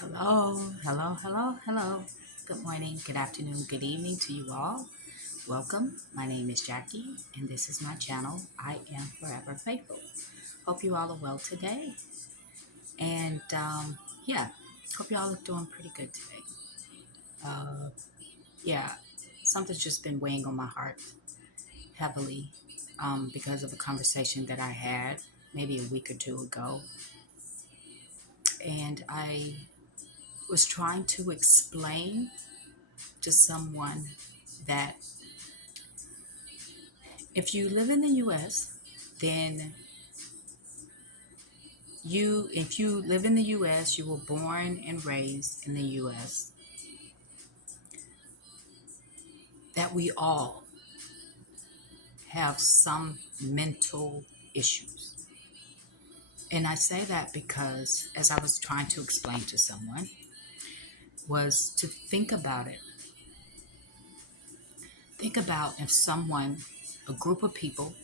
Hello, hello, hello, hello. Good morning, good afternoon, good evening to you all. Welcome. My name is Jackie, and this is my channel. I am Forever Faithful. Hope you all are well today. And yeah, hope you all are doing pretty good today. Uh, yeah, something's just been weighing on my heart heavily because of a conversation that I had maybe a week or two ago. And I was trying to explain to someone that if you live in the US, then if you live in the US, you were born and raised in the US, that we all have some mental issues. And I say that because, as I was trying to explain to someone, was to think about it. Think about if someone, a group of people,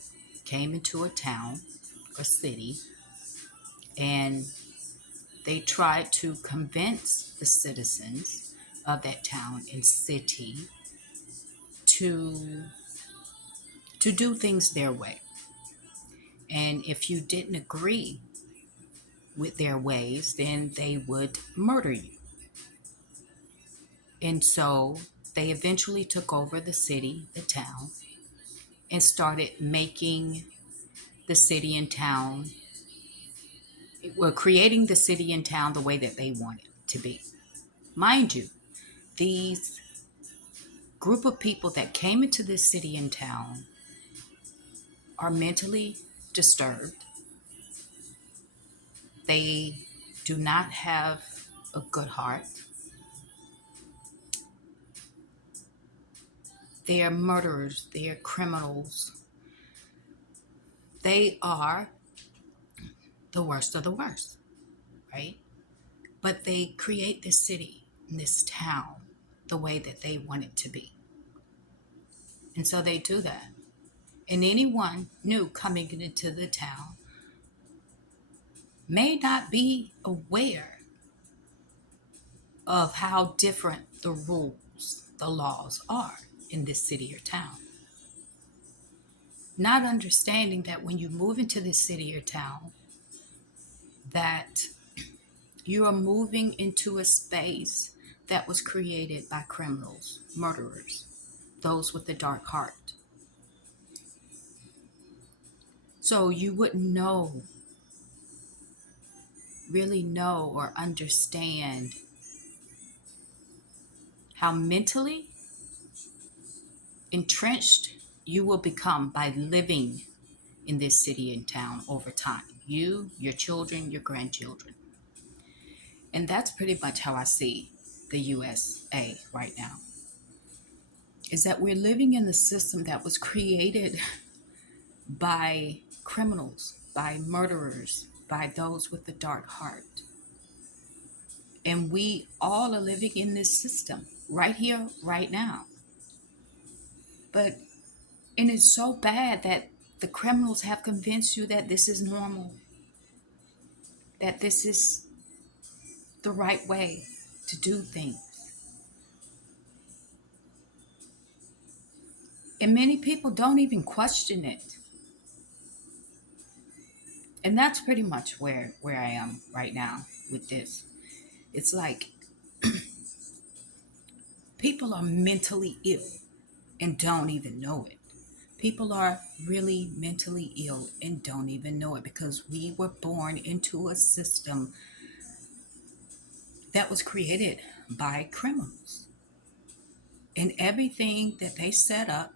came into a town or city and they tried to convince the citizens of that town and city to do things their way. And if you didn't agree with their ways, then they would murder you. And so they eventually took over the city, the town, and started making the city and town, well, creating the city and town the way that they wanted to be. Mind you, these group of people that came into this city and town are mentally disturbed. They do not have a good heart. They are murderers. They are criminals. They are the worst of the worst, right? But they create this city, this town, the way that they want it to be. And so they do that. And anyone new coming into the town may not be aware of how different the rules, the laws are in this city or town. Not understanding that when you move into this city or town, that you are moving into a space that was created by criminals, murderers, those with a dark heart. So you wouldn't really know or understand how mentally entrenched you will become by living in this city and town over time. You, your children, your grandchildren. And that's pretty much how I see the USA right now. Is that we're living in the system that was created by criminals, by murderers, by those with the dark heart. And we all are living in this system right here, right now. But, and it's so bad that the criminals have convinced you that this is normal, that this is the right way to do things. And many people don't even question it. And that's pretty much where I am right now with this. It's like people are mentally ill and don't even know it. People are really mentally ill and don't even know it because we were born into a system that was created by criminals. And everything that they set up,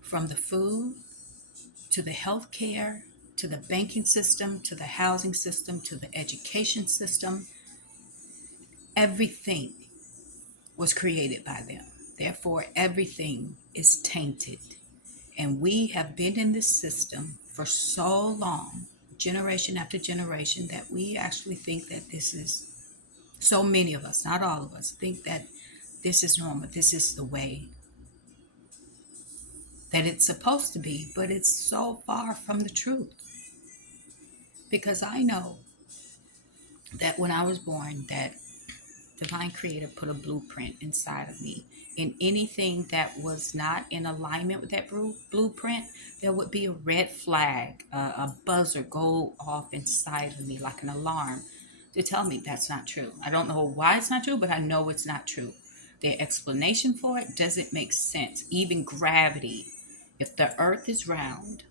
from the food to the health care to the banking system to the housing system to the education system, everything was created by them. Therefore, everything is tainted. And we have been in this system for so long, generation after generation, that we actually think that this is, so many of us, not all of us, think that this is normal. This is the way that it's supposed to be, but it's so far from the truth. Because I know that when I was born, that divine creator put a blueprint inside of me. And anything that was not in alignment with that blueprint, there would be a red flag, a buzzer go off inside of me like an alarm to tell me that's not true. I don't know why it's not true, but I know it's not true. The explanation for it doesn't make sense. Even gravity, if the earth is round,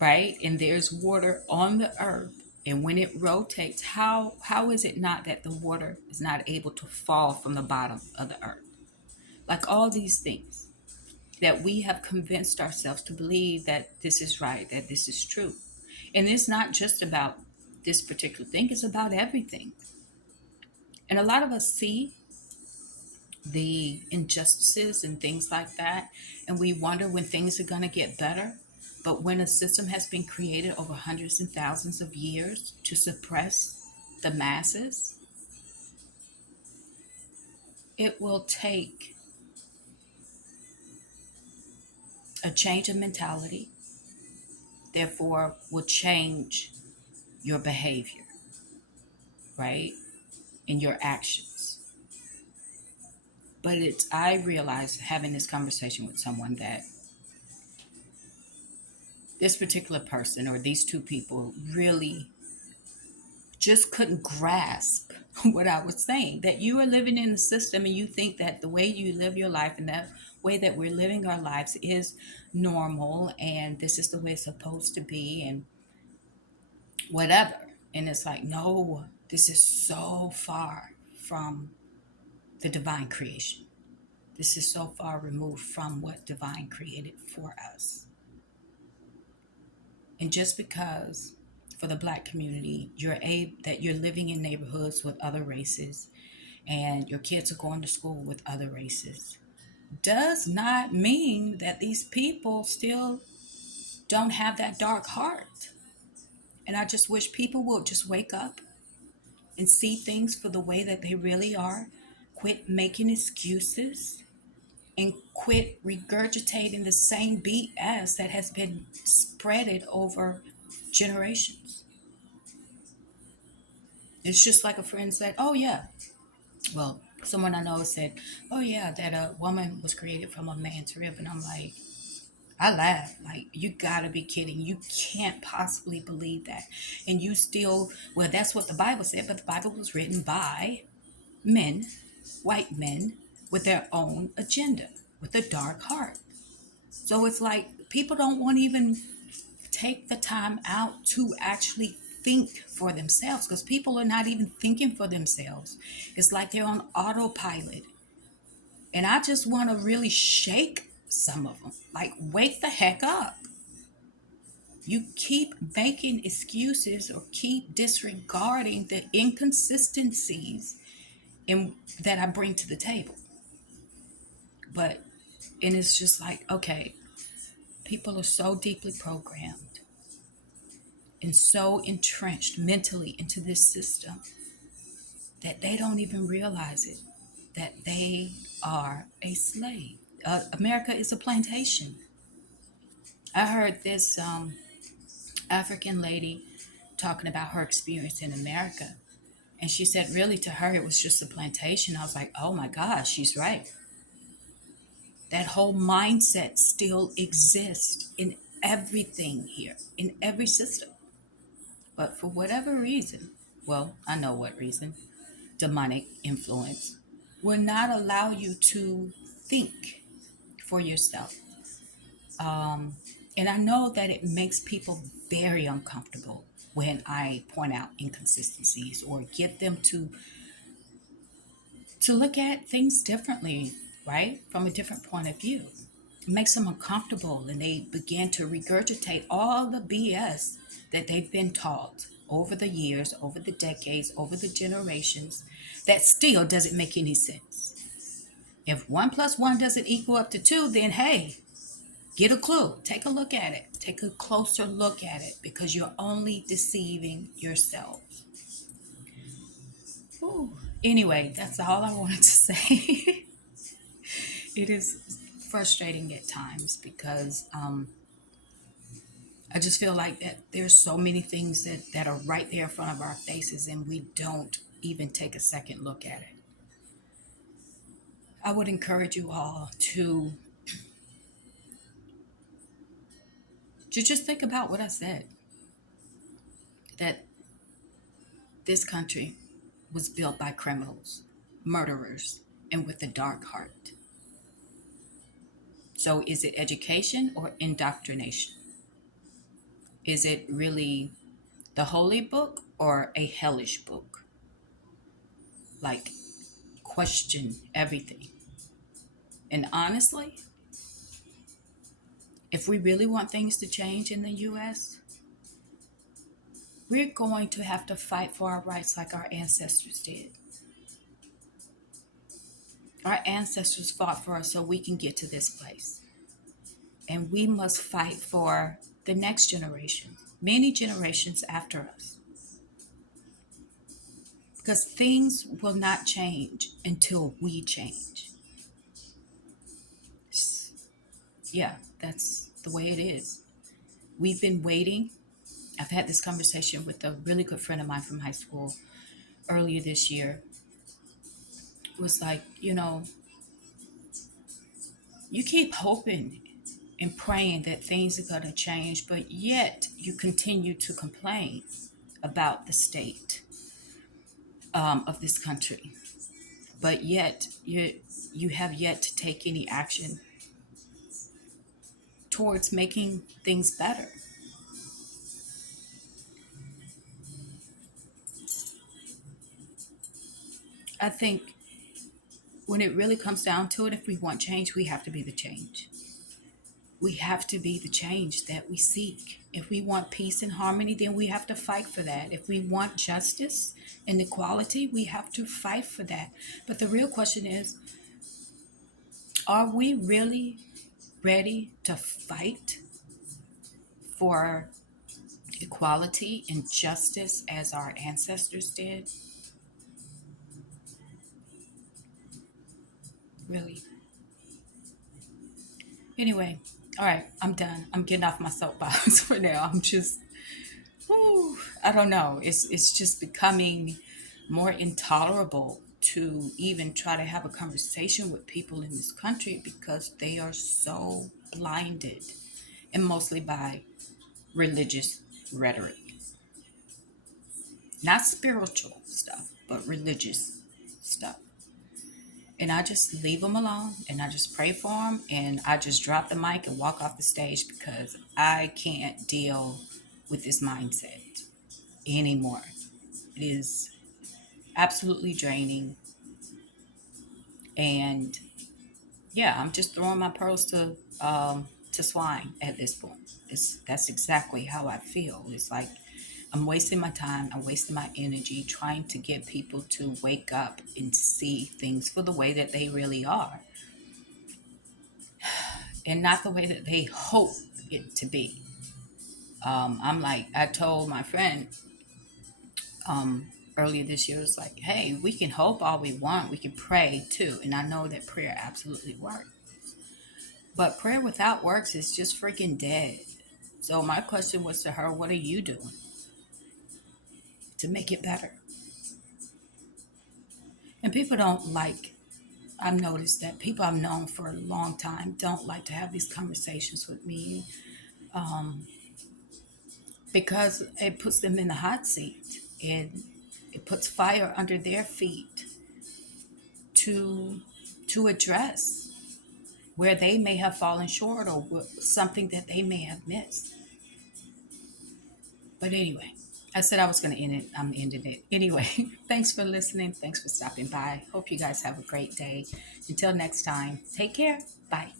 right, and there's water on the earth, and when it rotates, how is it not that the water is not able to fall from the bottom of the earth? Like all these things that we have convinced ourselves to believe that this is right, that this is true. And it's not just about this particular thing, it's about everything. And a lot of us see the injustices and things like that, and we wonder when things are going to get better. But when a system has been created over hundreds and thousands of years to suppress the masses, it will take a change of mentality, therefore, will change your behavior, right? And your actions. But I realized having this conversation with someone that this particular person or these two people really just couldn't grasp what I was saying. That you are living in the system and you think that the way you live your life and that way that we're living our lives is normal and this is the way it's supposed to be and whatever. And it's like, no, this is so far from the divine creation. This is so far removed from what divine created for us. And just because for the black community that you're living in neighborhoods with other races and your kids are going to school with other races does not mean that these people still don't have that dark heart. And I just wish people would just wake up and see things for the way that they really are, quit making excuses, and quit regurgitating the same BS that has been spreaded over generations. It's just like a friend said, oh, yeah. Well, someone I know said, oh, yeah, that a woman was created from a man's rib. And I'm like, I laugh. Like, you gotta be kidding. You can't possibly believe that. And you still, well, that's what the Bible said, but the Bible was written by men, white men, with their own agenda, with a dark heart. So it's like people don't want to even take the time out to actually think for themselves because people are not even thinking for themselves. It's like they're on autopilot. And I just want to really shake some of them. Like, wake the heck up. You keep making excuses or keep disregarding the inconsistencies that I bring to the table. But, and it's just like, okay, people are so deeply programmed and so entrenched mentally into this system that they don't even realize it, that they are a slave. America is a plantation. I heard this African lady talking about her experience in America. And she said, really, to her, it was just a plantation. I was like, oh my gosh, she's right. That whole mindset still exists in everything here, in every system. But for whatever reason, well, I know what reason, demonic influence, will not allow you to think for yourself. Um, and I know that it makes people very uncomfortable when I point out inconsistencies or get them to look at things differently, right? From a different point of view. It makes them uncomfortable and they begin to regurgitate all the BS that they've been taught over the years, over the decades, over the generations that still doesn't make any sense. If one plus one doesn't equal up to two, then hey, get a clue. Take a look at it. Take a closer look at it because you're only deceiving yourself. Ooh. Anyway, that's all I wanted to say. It is frustrating at times because I just feel like that there's so many things that are right there in front of our faces and we don't even take a second look at it. I would encourage you all to just think about what I said, that this country was built by criminals, murderers, and with a dark heart. So is it education or indoctrination? Is it really the holy book or a hellish book? Like, question everything. And honestly, if we really want things to change in the US, we're going to have to fight for our rights like our ancestors did. Our ancestors fought for us so we can get to this place. And we must fight for the next generation, many generations after us. Because things will not change until we change. Yeah, that's the way it is. We've been waiting. I've had this conversation with a really good friend of mine from high school earlier this year. It was like, you keep hoping and praying that things are going to change, but yet you continue to complain about the state of this country. But yet you have yet to take any action towards making things better. I think when it really comes down to it, if we want change, we have to be the change. We have to be the change that we seek. If we want peace and harmony, then we have to fight for that. If we want justice and equality, we have to fight for that. But the real question is, are we really ready to fight for equality and justice as our ancestors did? Really? Anyway, all right, I'm done. I'm getting off my soapbox for now. I'm just, whew, I don't know. It's just becoming more intolerable to even try to have a conversation with people in this country because they are so blinded, and mostly by religious rhetoric. Not spiritual stuff, but religious stuff. And I just leave them alone and I just pray for them and I just drop the mic and walk off the stage because I can't deal with this mindset anymore. It is absolutely draining. And yeah, I'm just throwing my pearls to swine at this point. That's exactly how I feel. It's like I'm wasting my time, I'm wasting my energy trying to get people to wake up and see things for the way that they really are and not the way that they hope it to be. I'm like, I told my friend earlier this year, it's like, hey, we can hope all we want, we can pray too. And I know that prayer absolutely works. But prayer without works is just freaking dead. So my question was to her, what are you doing to make it better? And people don't like, I've noticed that people I've known for a long time don't like to have these conversations with me because it puts them in the hot seat and it puts fire under their feet to address where they may have fallen short or something that they may have missed. But anyway, I said I was going to end it. I'm ending it. Anyway, thanks for listening. Thanks for stopping by. Hope you guys have a great day. Until next time, take care. Bye.